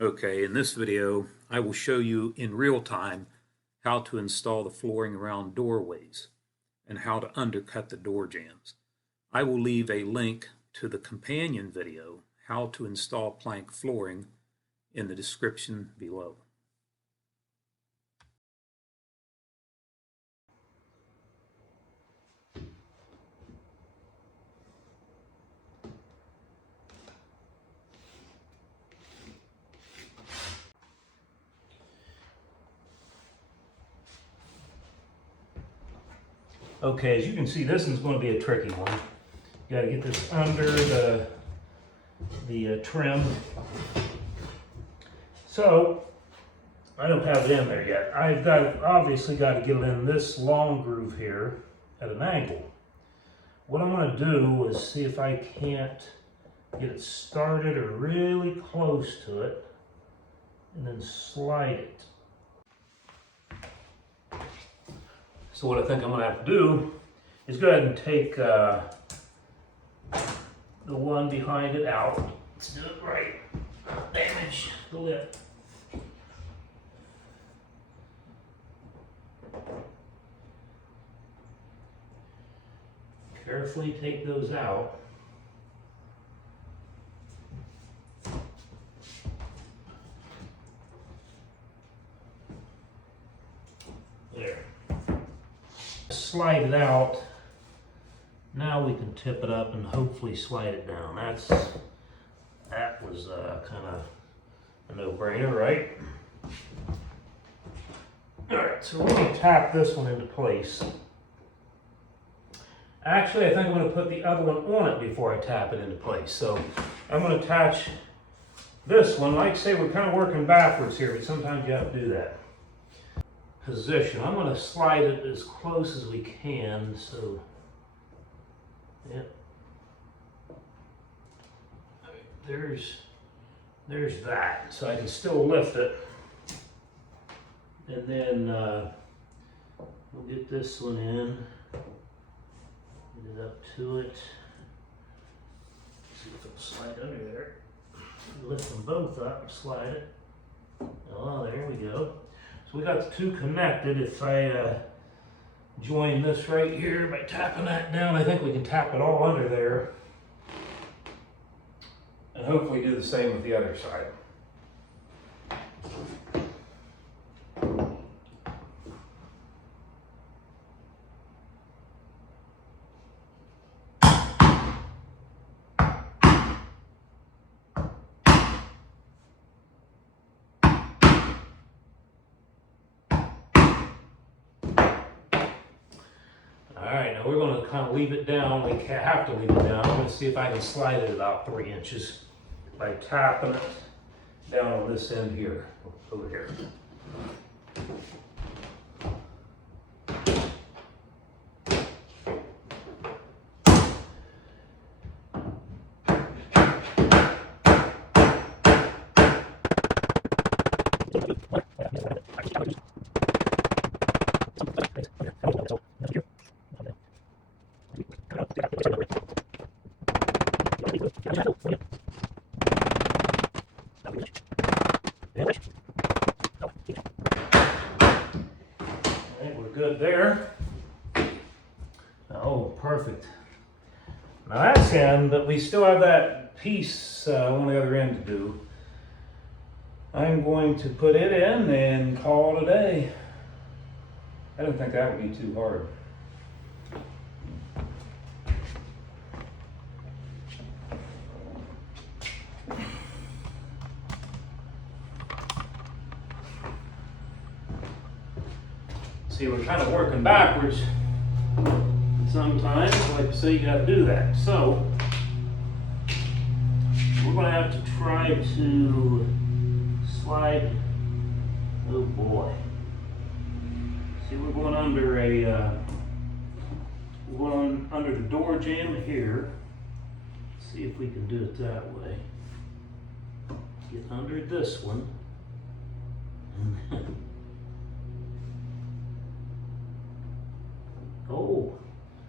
Okay, in this video, I will show you in real time how to install the flooring around doorways and how to undercut the door jambs. I will leave a link to the companion video, how to install plank flooring, in the description below. Okay, as you can see, this one's going to be a tricky one. You got to get this under the trim. So, I don't have it in there yet. I've obviously got to get it in this long groove here at an angle. What I'm going to do is see if I can't get it started or really close to it and then slide it. So what I think I'm going to have to do is go ahead and take the one behind it out. Let's do it right. Damage the lip. Carefully take those out. There. Slide it out. Now we can tip it up and hopefully slide it down. That was kind of a no-brainer, right? All right, so we're going to tap this one into place. Actually, I think I'm going to put the other one on it before I tap it into place. So I'm going to attach this one. Like I say, we're kind of working backwards here, but sometimes you have to do that. Position. I'm going to slide it as close as we can. So, yeah. There's that. So I can still lift it. And then we'll get this one in. Get it up to it. See if it'll slide under there. Lift them both up and slide it. Oh, there we go. So we got the two connected. If I join this right here by tapping that down, I think we can tap it all under there. And hopefully do the same with the other side. Alright, now we're going to kind of leave it down. We have to leave it down. I'm going to see if I can slide it about 3 inches by tapping it down on this end here, over here. Good there. Oh, perfect. Now that's in, but we still have that piece on the other end to do. I'm going to put it in and call it a day. I don't think that would be too hard. See, we're kind of working backwards. Sometimes, like I say, you got to do that. So, we're going to have to try to slide. Oh boy. See, we're going under under the door jamb here. See if we can do it that way. Get under this one. Oh,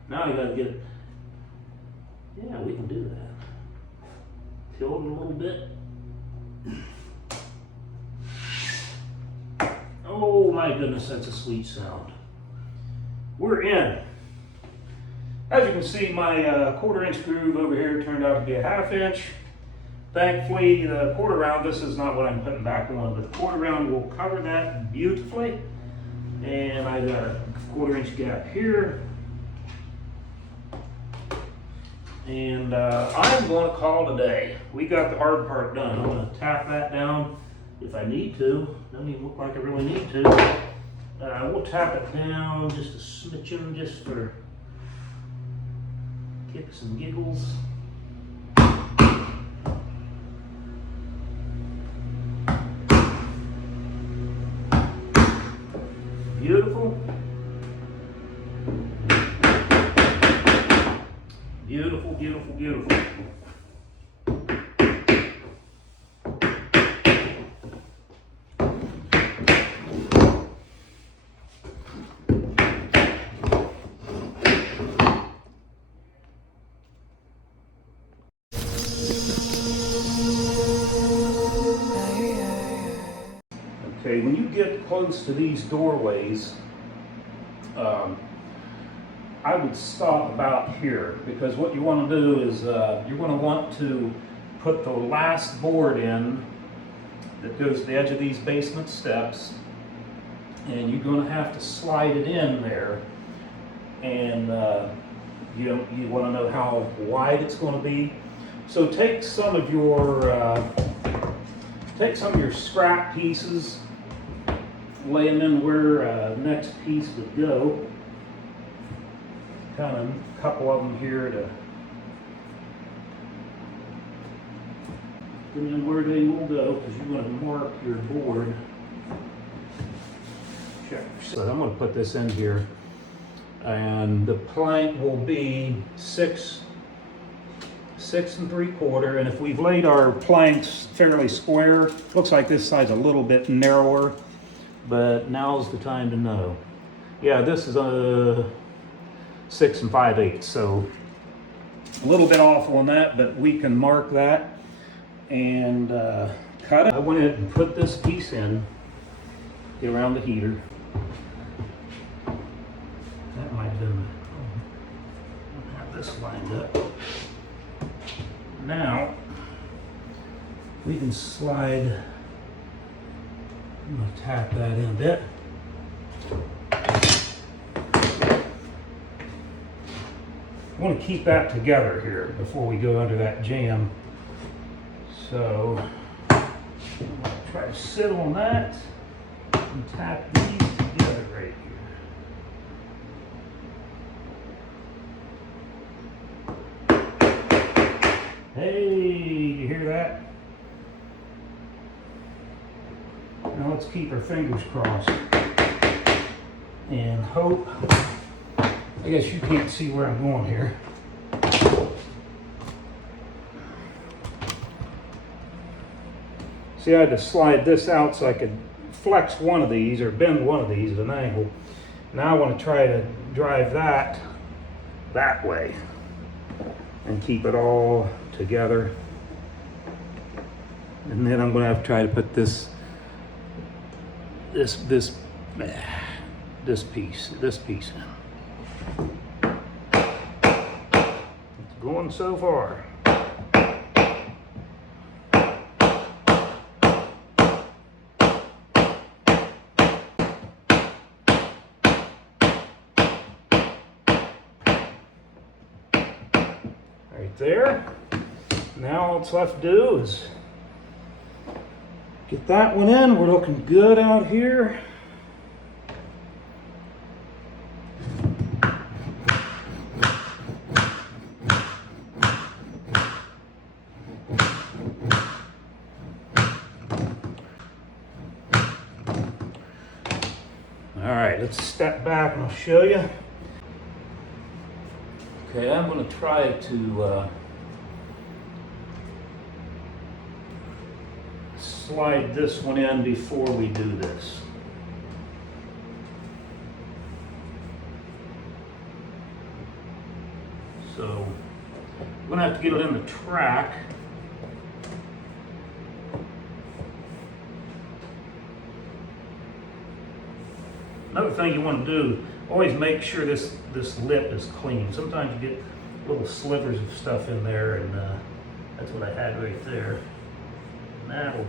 now you gotta get it. Yeah, we can do that. Tilt it a little bit. my goodness, that's a sweet sound. We're in. As you can see, my 1/4 inch groove over here turned out to be a 1/2 inch. Thankfully, the 1/4 round, this is not what I'm putting back on, but the 1/4 round will cover that beautifully. And I've got a 1/4 inch gap here. And I'm going to call today. We got the hard part done. I'm going to tap that down if I need to. Doesn't even look like I really need to. We'll tap it down just a smidgen, just for kicks and giggles. Beautiful. Beautiful, beautiful, beautiful. Okay, when you get close to these doorways, I would stop about here, because what you want to do is you're going to want to put the last board in that goes to the edge of these basement steps, and you're going to have to slide it in there, and you want to know how wide it's going to be. So take some of your scrap pieces, lay them in where next piece would go. Kind of a couple of them here to put in where they will go, because you want to mark your board. Check. So I'm going to put this in here, and the plank will be 6 3/4. And if we've laid our planks fairly square, looks like this side's a little bit narrower, but now's the time to know. Yeah, this is a 6 5/8, so a little bit off on that, but we can mark that and cut it. I went ahead and put this piece in, get around the heater. That might have been, I'll have this lined up. Now we can slide, I'm going to tap that in a bit. I want to keep that together here before we go under that jamb. So I'm going to try to sit on that and tap these together right here. Hey, you hear that? Now let's keep our fingers crossed and hope. I guess you can't see where I'm going here. See, I had to slide this out so I could flex one of these or bend one of these at an angle. Now I want to try to drive that way and keep it all together. And then I'm going to have to try to put this piece in. It's going so far. Right there. Now all it's left to do is get that one in. We're looking good out here. All right, let's step back and I'll show you. Okay, I'm going to try to slide this one in before we do this. So I'm going to have to get it in the track. Another thing you want to do, always make sure this lip is clean. Sometimes you get little slivers of stuff in there, and that's what I had right there. And that'll,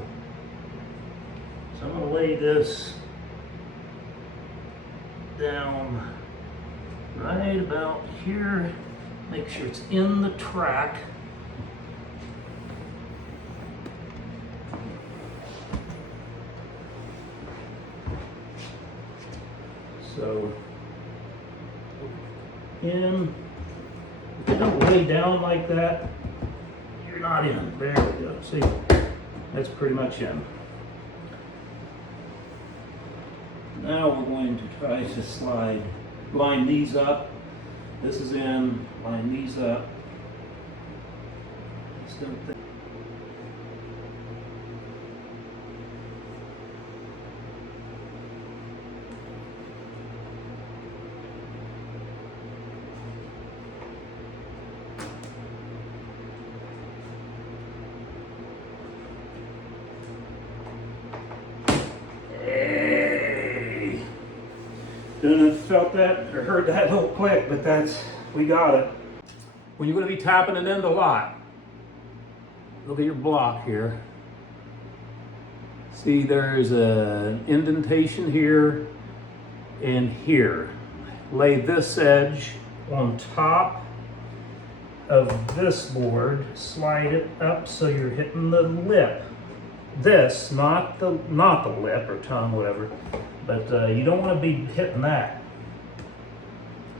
so I'm going to lay this down right about here. Make sure it's in the track. So, in, if you don't lay down like that, you're not in. There we go. See, that's pretty much in. Now we're going to try to line these up. This is in, line these up. Just don't think. Don't know if you felt that or heard that little click, but we got it. When you're going to be tapping it in the lot, look at your block here. See, there's an indentation here and here. Lay this edge on top of this board, slide it up so you're hitting the lip. This, not the lip or tongue, whatever. But you don't want to be hitting that.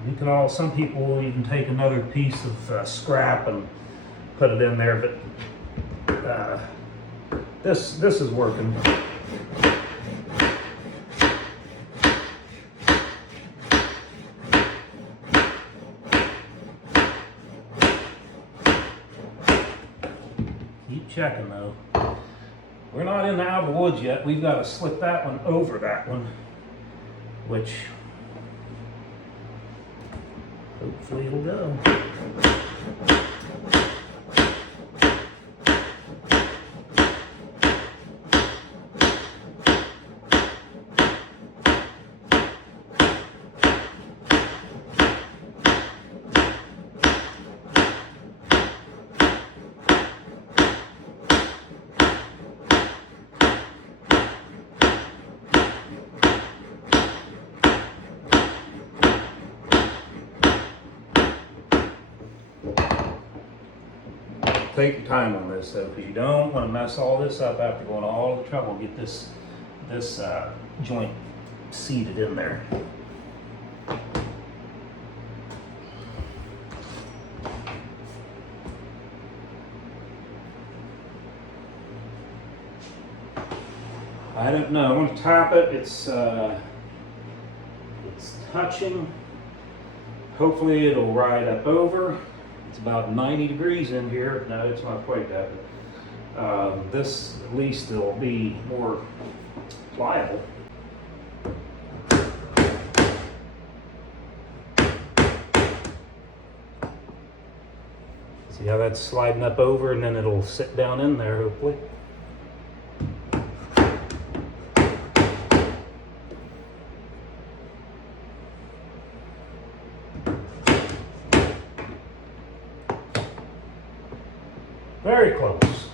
You can some people will even take another piece of scrap and put it in there, but this is working. Keep checking though. We're not in the out of the woods yet. We've got to slip that one over that one, which hopefully it'll go. Take your time on this though, because you don't want to mess all this up after going all the trouble to get this joint seated in there. I don't know. I'm going to tap it. It's touching. Hopefully it'll ride up over. It's about 90 degrees in here. No, it's not quite that, but this at least will be more pliable. See how that's sliding up over, and then it'll sit down in there hopefully. Very close.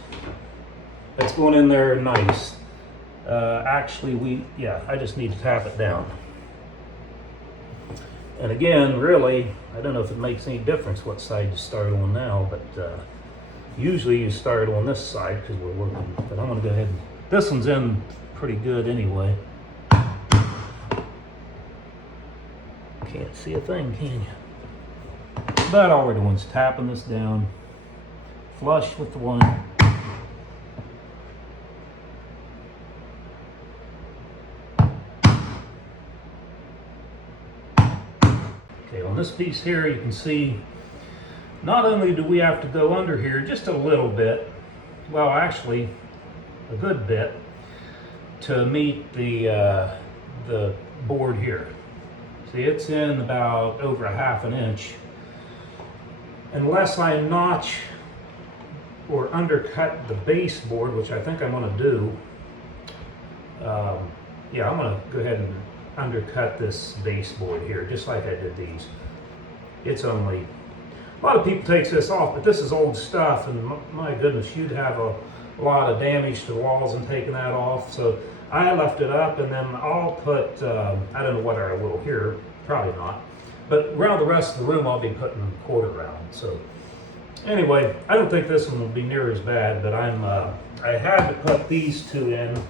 It's going in there nice. Actually, I just need to tap it down. And again, really, I don't know if it makes any difference what side you start on now, but usually you start on this side because we're working. But I'm going to go ahead and, this one's in pretty good anyway. Can't see a thing, can you? But all we're doing is tapping this down. Flush with the one. Okay, on this piece here you can see not only do we have to go under here just a little bit, well actually a good bit, to meet the board here. See, it's in about over a ½ an inch. Unless I notch or undercut the baseboard, which I think I'm going to do. Yeah, I'm going to go ahead and undercut this baseboard here, just like I did these. It's only, a lot of people takes this off, but this is old stuff, and my goodness, you'd have a lot of damage to the walls in taking that off. So I left it up, and then I'll put, I don't know whether I will here, probably not, but around the rest of the room I'll be putting quarter round. So anyway, I don't think this one will be near as bad, but I had to put these two in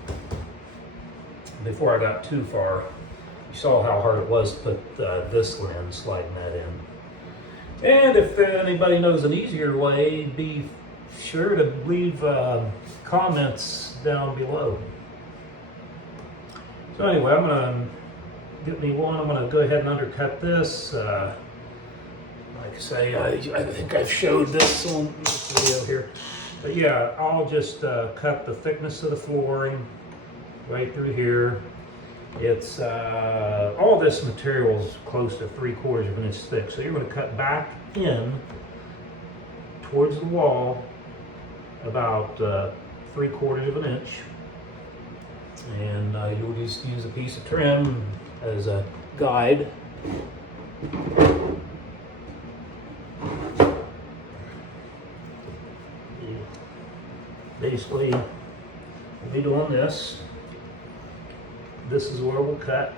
before I got too far. You saw how hard it was to put this lens, sliding that in. And if anybody knows an easier way, be sure to leave comments down below. So anyway, I'm gonna get me one. I'm gonna go ahead and undercut this. Like I say, I think I've showed this on this video here. But yeah, I'll just cut the thickness of the flooring right through here. It's all this material is close to 3/4 of an inch thick. So you're going to cut back in towards the wall about 3/4 of an inch, and you'll just use a piece of trim as a guide. Basically, we'll be doing this. This is where we'll cut.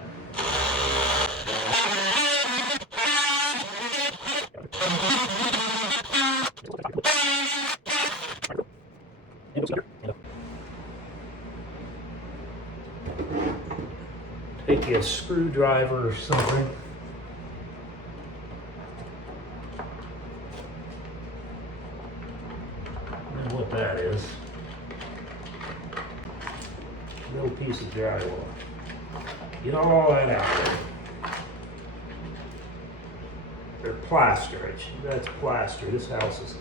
Take a screwdriver or something. And what that is. A little piece of drywall. Get all that out. They're plaster. That's plaster. This house is.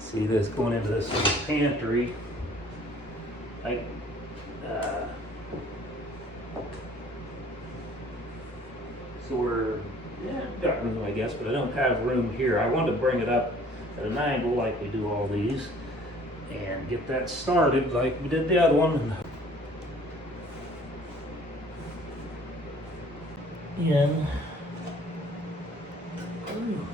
See this going into this little pantry. So we're got room, I guess, but I don't have room here. I wanted to bring it up at an angle like we do all these and get that started like we did the other one. In. Ooh.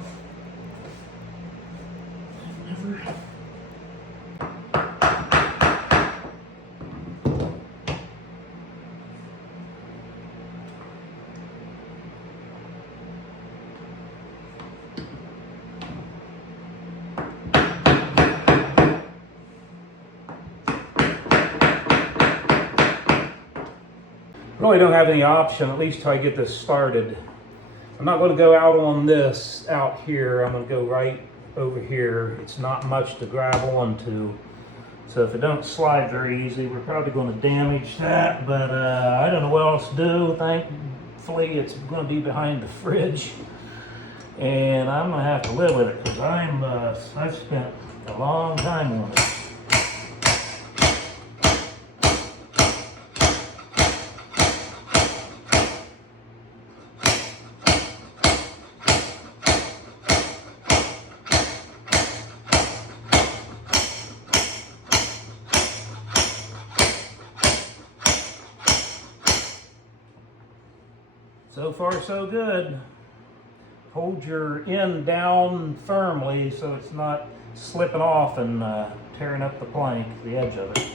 Really don't have any option, at least till I get this started. I'm not going to go out on this out here. I'm going to go right over here. It's not much to grab onto. So if it don't slide very easily, we're probably going to damage that, but I don't know what else to do. Thankfully, it's going to be behind the fridge, and I'm going to have to live with it because I've spent a long time on it. So far, so good. Hold your end down firmly so it's not slipping off and tearing up the plank, the edge of it.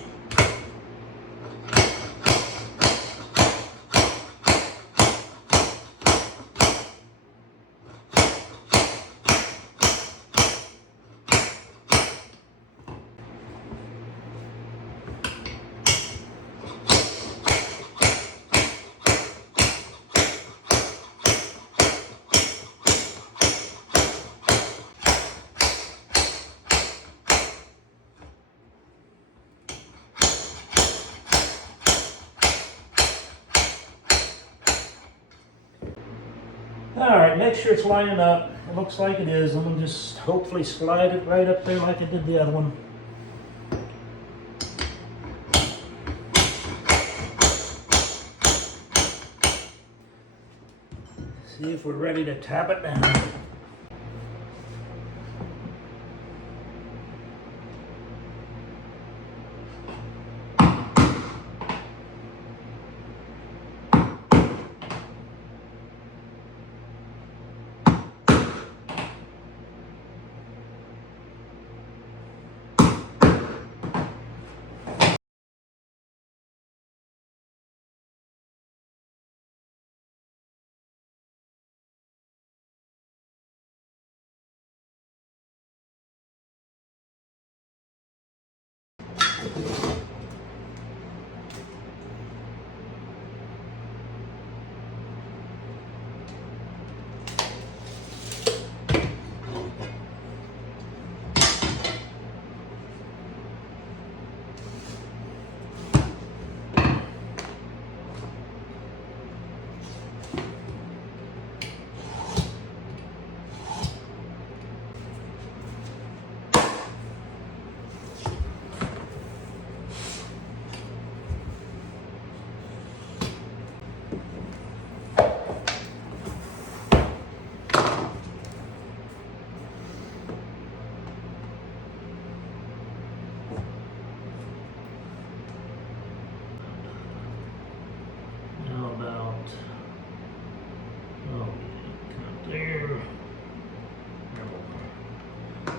Alright, make sure it's lining up. It looks like it is. I'm going to just hopefully slide it right up there like I did the other one. See if we're ready to tap it down.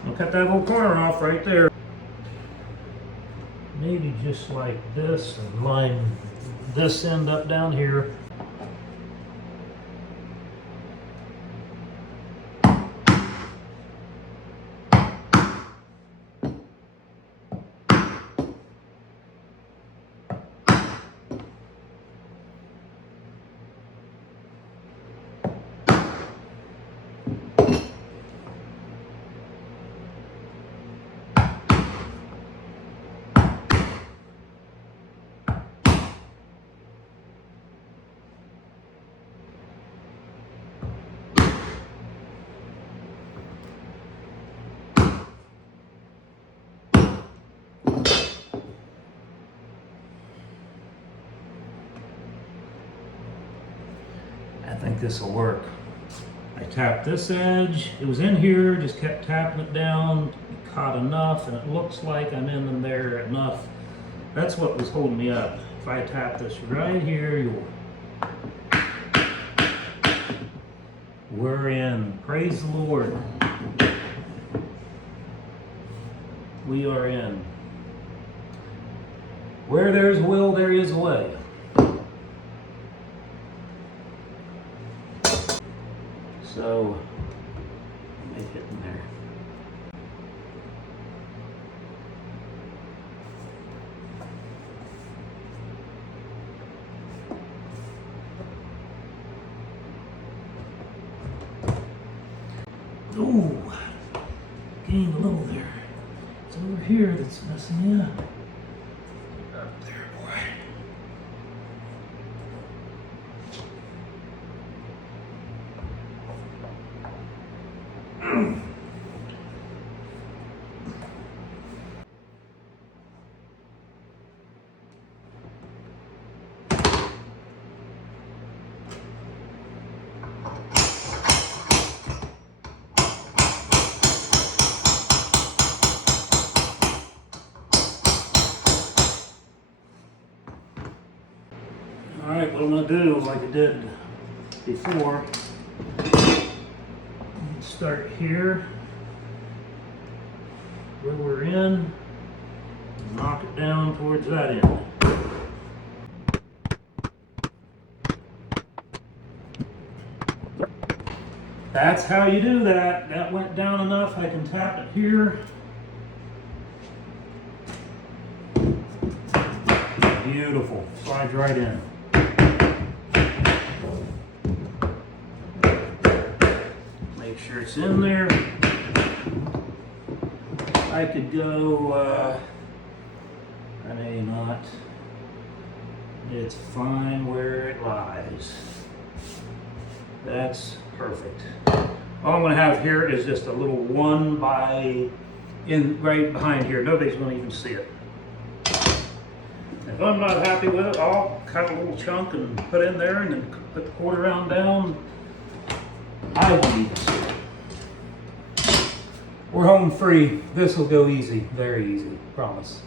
I'll cut that little corner off right there. Maybe just like this and line this end up down here. I think this will work. I tapped this edge. It was in here, just kept tapping it down, caught enough, and it looks like I'm in there enough. That's what was holding me up. If I tap this right here, we're in. Praise the Lord. We are in. Where there's a will, there is a way. So, make it in there. Ooh, gained a little there. It's over here that's messing me up. Up there, boy. Alright, what I'm going to do, like I did before, start here, where we're in, knock it down towards that end. That's how you do that. That went down enough, I can tap it here. Beautiful, slides right in. Make sure it's in there. I could go, I may not. It's fine where it lies. That's perfect. All I'm going to have here is just a little one by, right behind here. Nobody's going to even see it. If I'm not happy with it, I'll cut a little chunk and put in there and then put the quarter round down. I won't even see it. We're home free. This will go easy, very easy, promise.